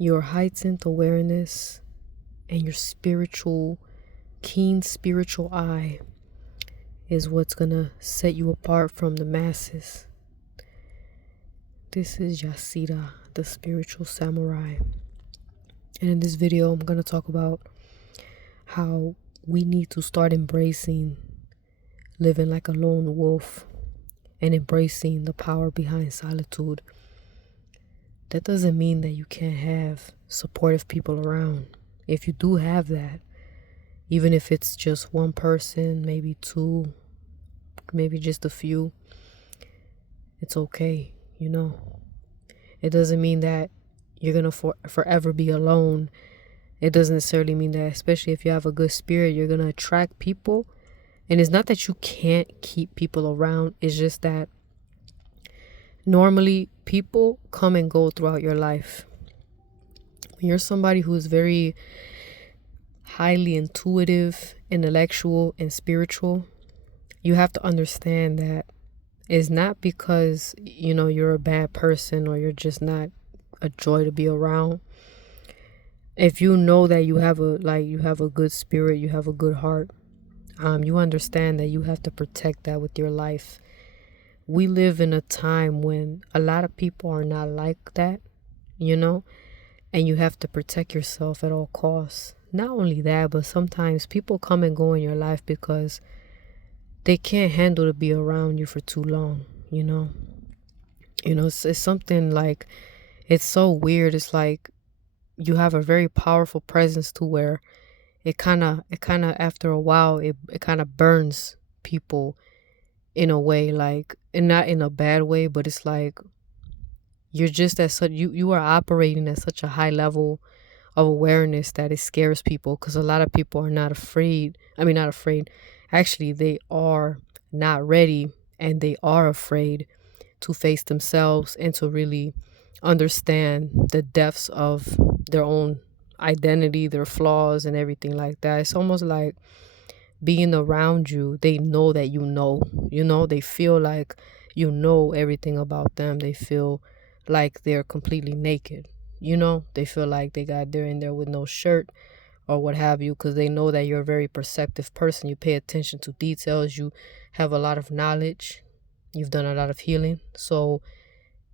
Your heightened awareness and your keen spiritual eye is what's gonna set you apart from the masses. This is Yasira, the spiritual samurai. And in this video, I'm gonna talk about how we need to start embracing living like a lone wolf and embracing the power behind solitude. That doesn't mean that you can't have supportive people around. If you do have that, even if it's just one person, maybe two, maybe just a few, it's okay, It doesn't mean that you're going to forever be alone. It doesn't necessarily mean that, especially if you have a good spirit, you're going to attract people. And it's not that you can't keep people around. It's just that normally people come and go throughout your life. When you're somebody who is very highly intuitive, intellectual, and spiritual, you have to understand that it's not because, you're a bad person or you're just not a joy to be around. If you know that you have a good spirit, you have a good heart, you understand that you have to protect that with your life. We live in a time when a lot of people are not like that, and you have to protect yourself at all costs. Not only that, but sometimes people come and go in your life because they can't handle to be around you for too long, It's something like, it's so weird. It's like you have a very powerful presence to where it kind of after a while, it kind of burns people in a way, like, and not in a bad way, but it's like you're just at such, you are operating at such a high level of awareness that it scares people, because a lot of people are not afraid. Not afraid. Actually, they are not ready, and they are afraid to face themselves and to really understand the depths of their own identity, their flaws, and everything like that. It's almost like being around you, they know that they feel like everything about them. They feel like they're completely naked. They feel like they're in there with no shirt or what have you, because they know that you're a very perceptive person. You pay attention to details. You have a lot of knowledge. You've done a lot of healing. So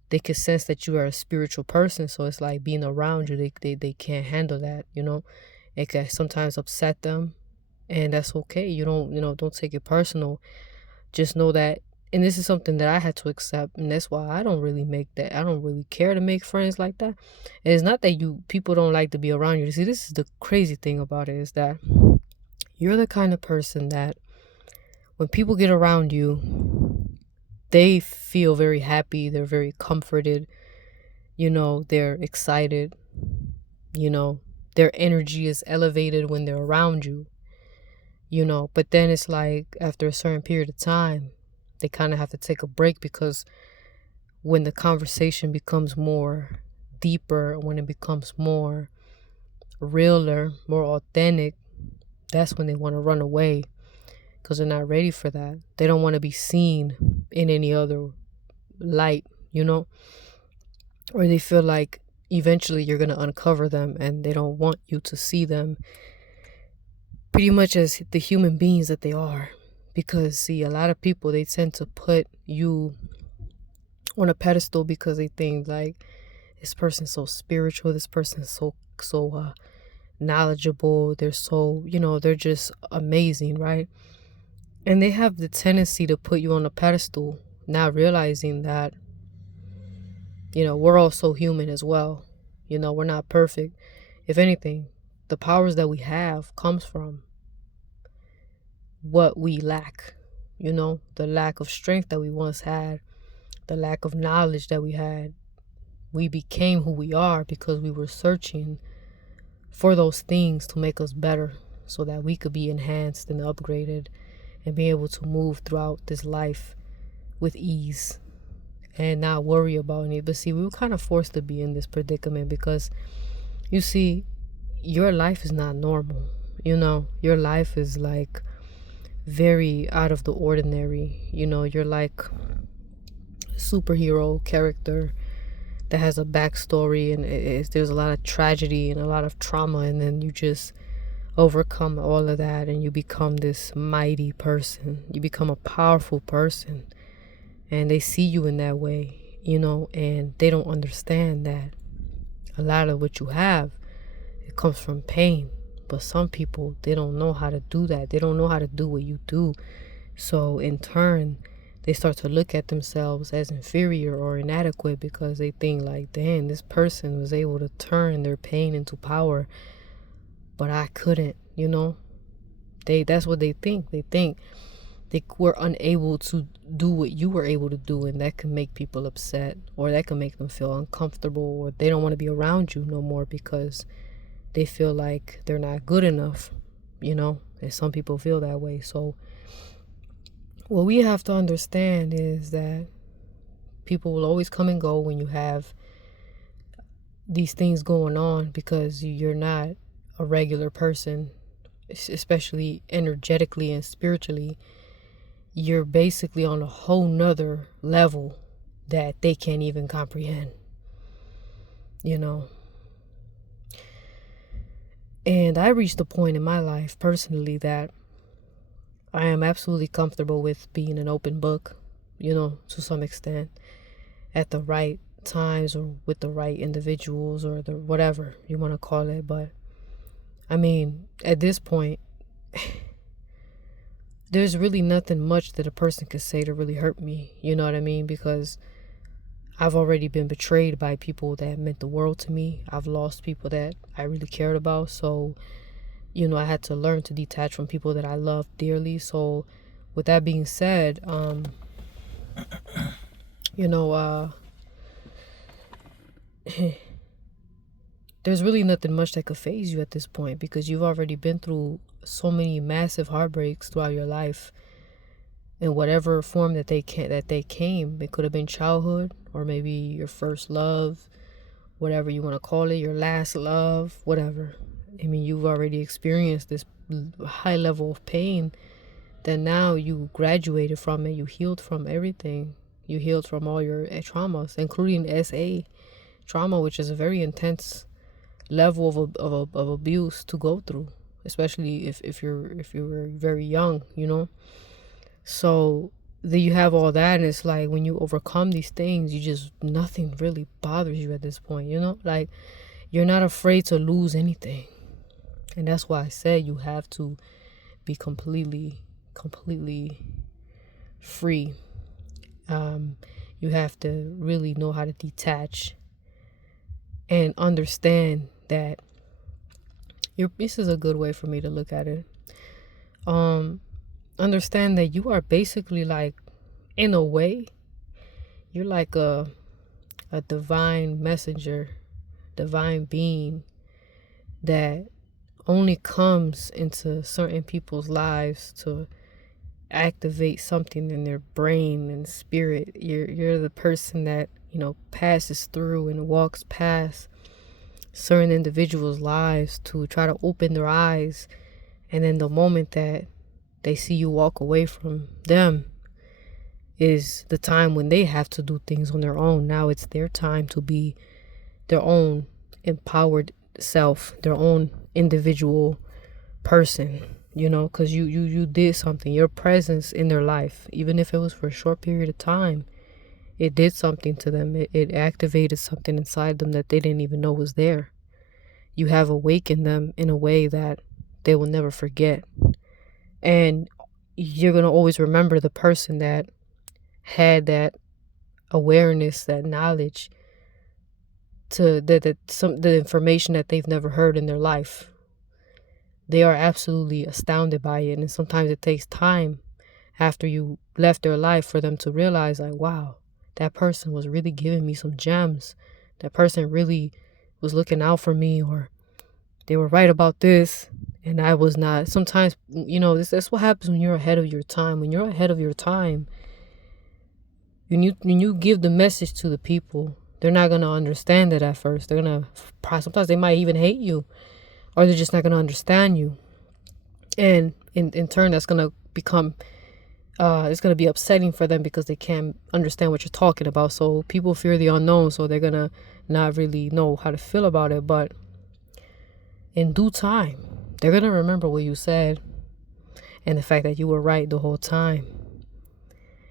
they can sense that you are a spiritual person. So it's like being around you, they can't handle that, It can sometimes upset them, and that's okay. Don't take it personal. Just know that, and this is something that I had to accept, and that's why I don't really care to make friends like that. And it's not that people don't like to be around you. See, this is the crazy thing about it, is that you're the kind of person that when people get around you, they feel very happy, they're very comforted, they're excited, their energy is elevated when they're around you, but then it's like after a certain period of time, they kind of have to take a break, because when the conversation becomes more deeper, when it becomes more realer, more authentic, that's when they want to run away, because they're not ready for that. They don't want to be seen in any other light, or they feel like eventually you're going to uncover them, and they don't want you to see them pretty much as the human beings that they are. Because, see, a lot of people, they tend to put you on a pedestal because they think like, this person's so spiritual, this person's so knowledgeable, they're so, they're just amazing, right? And they have the tendency to put you on a pedestal, not realizing that, we're also human as well. We're not perfect. If anything, the powers that we have comes from what we lack, the lack of strength that we once had, the lack of knowledge that we had. We became who we are because we were searching for those things to make us better, so that we could be enhanced and upgraded and be able to move throughout this life with ease and not worry about it. But see, we were kind of forced to be in this predicament because, you see, your life is not normal. Your life is like very out of the ordinary. You're like a superhero character that has a backstory, and there's a lot of tragedy and a lot of trauma, and then you just overcome all of that and you become this mighty person. You become a powerful person, and they see you in that way, and they don't understand that a lot of what you have, it comes from pain. But some people, they don't know how to do that. They don't know how to do what you do. So in turn, they start to look at themselves as inferior or inadequate because they think like, damn, this person was able to turn their pain into power, but I couldn't. That's what they think. They think they were unable to do what you were able to do, and that can make people upset, or that can make them feel uncomfortable, or they don't want to be around you no more because they feel like they're not good enough, and some people feel that way. So what we have to understand is that people will always come and go when you have these things going on, because you're not a regular person, especially energetically and spiritually. You're basically on a whole nother level that they can't even comprehend, And I reached a point in my life personally that I am absolutely comfortable with being an open book, to some extent, at the right times or with the right individuals or the whatever you want to call it. But I mean, at this point, there's really nothing much that a person could say to really hurt me, you know what I mean? Because I've already been betrayed by people that meant the world to me. I've lost people that I really cared about. So, I had to learn to detach from people that I loved dearly. So, with that being said, there's really nothing much that could faze you at this point, because you've already been through so many massive heartbreaks throughout your life, in whatever form that they came. It could have been childhood, or maybe your first love, whatever you want to call it, your last love, whatever. I mean, you've already experienced this high level of pain that now you graduated from it. You healed from everything. You healed from all your traumas, including SA trauma, which is a very intense level of abuse to go through, especially if you were very young, So then you have all that, and it's like when you overcome these things, nothing really bothers you at this point, like you're not afraid to lose anything. And that's why I said you have to be completely free. You have to really know how to detach and understand that this is a good way for me to look at it. Understand that you are basically, like, in a way, you're like a divine messenger, divine being that only comes into certain people's lives to activate something in their brain and spirit. You're the person that passes through and walks past certain individuals' lives to try to open their eyes, and then the moment that they see you walk away from them is the time when they have to do things on their own. Now it's their time to be their own empowered self, their own individual person, because you did something. Your presence in their life, even if it was for a short period of time, it did something to them. It activated something inside them that they didn't even know was there. You have awakened them in a way that they will never forget. And you're going to always remember the person that had that awareness, that knowledge, to the information that they've never heard in their life. They are absolutely astounded by it. And sometimes it takes time after you left their life for them to realize, like, wow, that person was really giving me some gems. That person really was looking out for me, or they were right about this and I was not. Sometimes, that's what happens when you're ahead of your time. When you're ahead of your time, when you give the message to the people, they're not going to understand it at first. They're going to, sometimes they might even hate you, or they're just not going to understand you. And in turn, that's going to become it's going to be upsetting for them because they can't understand what you're talking about. So people fear the unknown, so they're going to not really know how to feel about it. But in due time, they're going to remember what you said and the fact that you were right the whole time.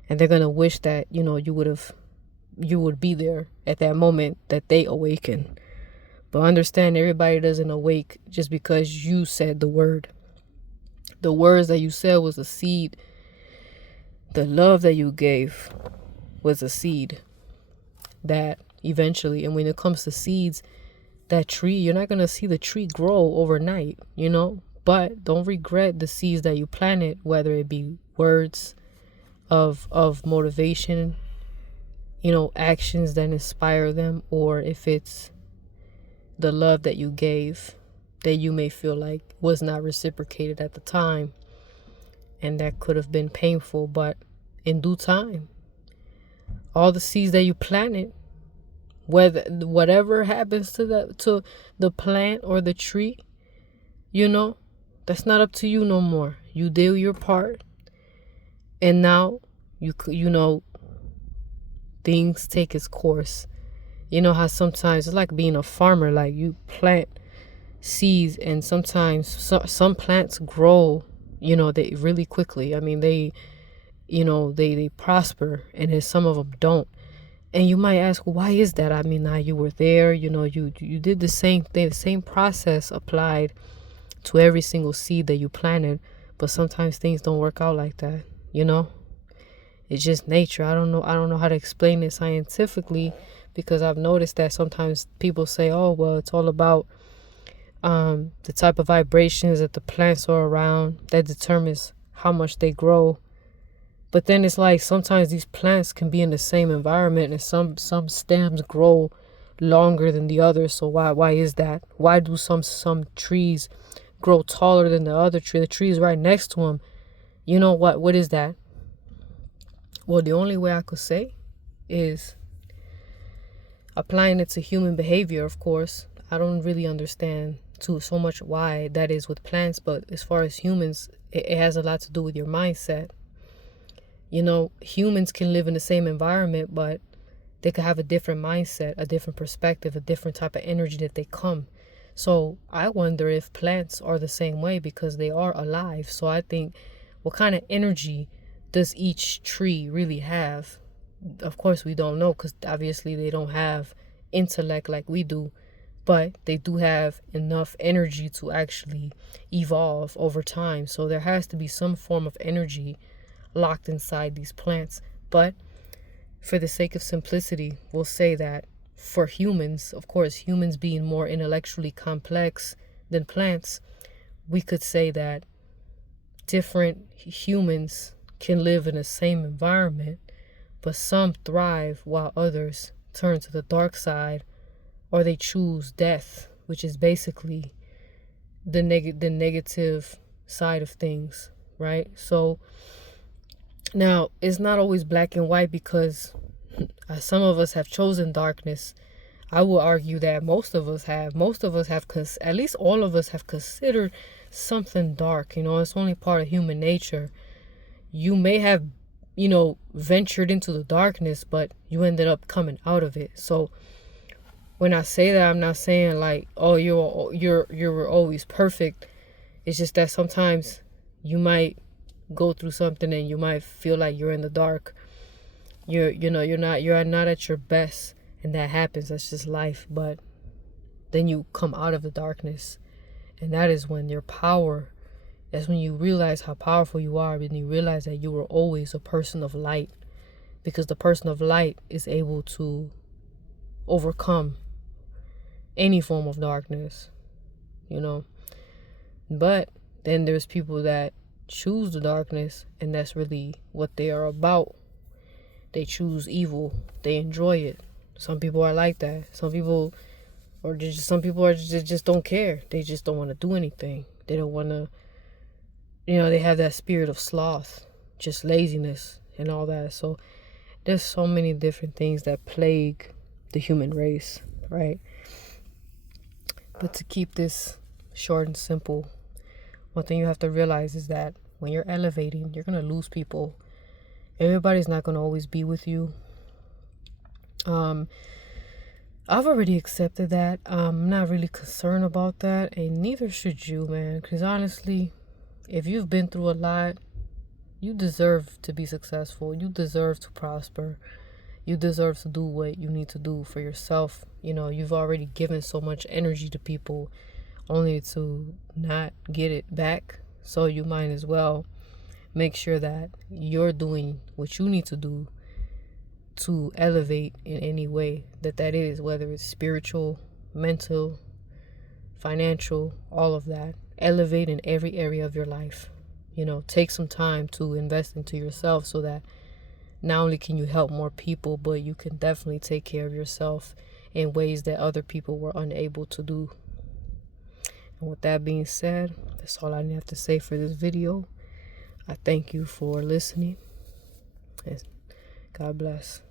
And they're going to wish that, you would be there at that moment that they awaken. But understand, everybody doesn't awake just because you said the word. The words that you said was a seed. The love that you gave was a seed that eventually, and when it comes to seeds, that tree, you're not going to see the tree grow overnight, but don't regret the seeds that you planted, whether it be words of motivation, actions that inspire them, or if it's the love that you gave that you may feel like was not reciprocated at the time, and that could have been painful. But in due time, all the seeds that you planted, whatever happens to the plant or the tree, that's not up to you no more. You did your part, and now things take its course. You know how sometimes it's like being a farmer, like you plant seeds, and sometimes some plants grow, they really quickly. I mean, they prosper, and then some of them don't. And you might ask, why is that? I mean, now you were there, you did the same thing, the same process applied to every single seed that you planted, but sometimes things don't work out like that. It's just nature. I don't know how to explain it scientifically, because I've noticed that sometimes people say, oh, well, it's all about the type of vibrations that the plants are around that determines how much they grow. But then it's like sometimes these plants can be in the same environment, and some stems grow longer than the others. So why is that? Why do some trees grow taller than the other tree? The tree is right next to them. You know what is that? Well, the only way I could say is applying it to human behavior. Of course, I don't really understand so much why that is with plants, but as far as humans, it has a lot to do with your mindset. Humans can live in the same environment, but they could have a different mindset, a different perspective, a different type of energy that they come. So I wonder if plants are the same way, because they are alive. So I think, what kind of energy does each tree really have? Of course, we don't know, because obviously they don't have intellect like we do, but they do have enough energy to actually evolve over time. So there has to be some form of energy locked inside these plants. But for the sake of simplicity, we'll say that for humans, of course, humans being more intellectually complex than plants, we could say that different humans can live in the same environment, but some thrive while others turn to the dark side, or they choose death, which is basically the negative side of things, right? So now, it's not always black and white, because some of us have chosen darkness. I will argue that most of us have, at least all of us have considered something dark. It's only part of human nature. You may have, ventured into the darkness, but you ended up coming out of it. So when I say that, I'm not saying like, oh, you're always perfect. It's just that sometimes you might go through something and you might feel like you're in the dark. You're not at your best, and that happens. That's just life. But then you come out of the darkness, and that is when your power, that's when you realize how powerful you are, and you realize that you were always a person of light, because the person of light is able to overcome any form of darkness. But then there's people that choose the darkness, and that's really what they are about. They choose evil. They enjoy it. Some people are like that. Some people just don't care. They just don't want to do anything. They don't want to, they have that spirit of sloth, just laziness and all that. So there's so many different things that plague the human race, right? But to keep this short and simple, one thing you have to realize is that when you're elevating, you're going to lose people. Everybody's not going to always be with you. I've already accepted that. I'm not really concerned about that, and neither should you, man. Because honestly, if you've been through a lot, you deserve to be successful. You deserve to prosper. You deserve to do what you need to do for yourself. You know, you've already given so much energy to people only to not get it back. So you might as well make sure that you're doing what you need to do to elevate in any way that is, whether it's spiritual, mental, financial, all of that. Elevate in every area of your life. You know, take some time to invest into yourself so that not only can you help more people, but you can definitely take care of yourself in ways that other people were unable to do. And with that being said, that's all I have to say for this video. I thank you for listening. God bless.